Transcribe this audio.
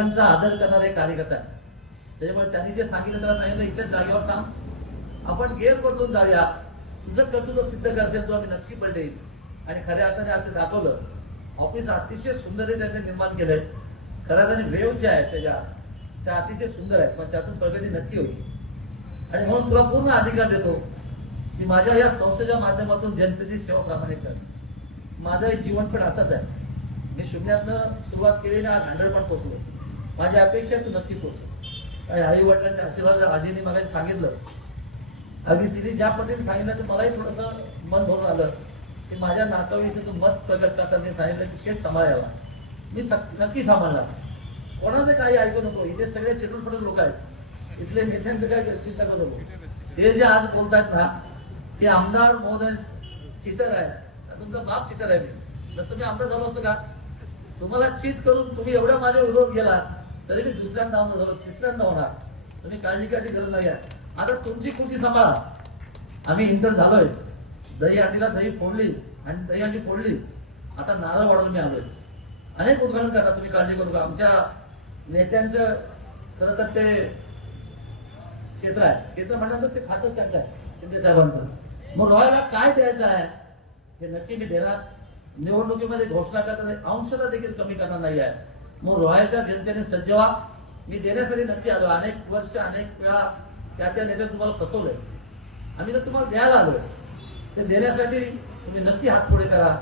त्यांचा आदर करणारे कार्यकर्ता आहे. त्याच्यामुळे त्यांनी जे सांगितलं त्याला सांगितलं इथेच जागेवर काम आपण गेअर परतून जाऊया, तुझं कर्तृत्व सिद्ध करशील तो आम्ही नक्की पलटेल. आणि खऱ्या अर्थाने आज ते दाखवलं. ऑफिस अतिशय सुंदर त्यांनी निर्माण केलंय. खऱ्या अर्थाने वेव ज्या आहेत त्या अतिशय सुंदर आहेत, पण त्यातून प्रगती नक्की होईल. आणि म्हणून तुला पूर्ण अधिकार देतो की माझ्या या संस्थेच्या माध्यमातून जनतेची सेवा प्रामाणिक कर. माझं एक जीवन पण असंच आहे. मी शून्यातनं सुरुवात केली ना, आज 100 पण पोहोचलो. माझी अपेक्षा तू नक्की पोहोचलो. आणि आई वडिलांच्या आशीर्वाद आजीने मला सांगितलं, अगदी तिने ज्या पद्धतीने सांगितलं तर मलाही थोडंसं मन भरून आलं की माझ्या नाताविषयी तू मत प्रगट करताना सांगितलं की शेत सांभाळावा. मी नक्की सांभाळणार. कोणाचं काही ऐकू नको. इथे सगळे चित्रपट लोक आहेत. इथले नेत्यांचं काय चिंता करू नको. हे जे आज बोलतात ना ते आमदार महोदय चितर आहे. तुमचा बाप चितर आहे. मी जसं मी आमदार झालो असतो का, तुम्हाला चित करून तुम्ही एवढा माझ्या विरोध केला तरी मी दुसऱ्यांदा आमदार झालो, तिसऱ्यांदा होणार. तुम्ही काळजी करायची गरज नाही आहे. आता तुमची खुर्ची सांभाळा. आम्ही इंटर झालोय. दही हंडीला दही फोडली आणि दही हंडी फोडली. आता नारळ वाढवून मी आलोय. अनेक उद्घाटन करा, तुम्ही काळजी करू का. आमच्या नेत्यांचं खरं तर ते क्षेत्र आहे. क्षेत्र म्हणल्यानंतर ते खातच त्यांचं आहे, शिंदे साहेबांचं. मग रॉयला काय द्यायचं आहे हे नक्की मी देणार. निवडणुकीमध्ये घोषणा करताना अंशता देखील कमी करणार नाही आहे. मग रॉयलच्या जनतेने सज्ज व्हा. मी देण्यासाठी नक्की आलो. अनेक वर्ष अनेक वेळा त्या नेते तुम्हाला फसवलंय. आम्ही तर तुम्हाला द्यायला आलोय. ते देण्यासाठी तुम्ही नक्की हात पुढे करा.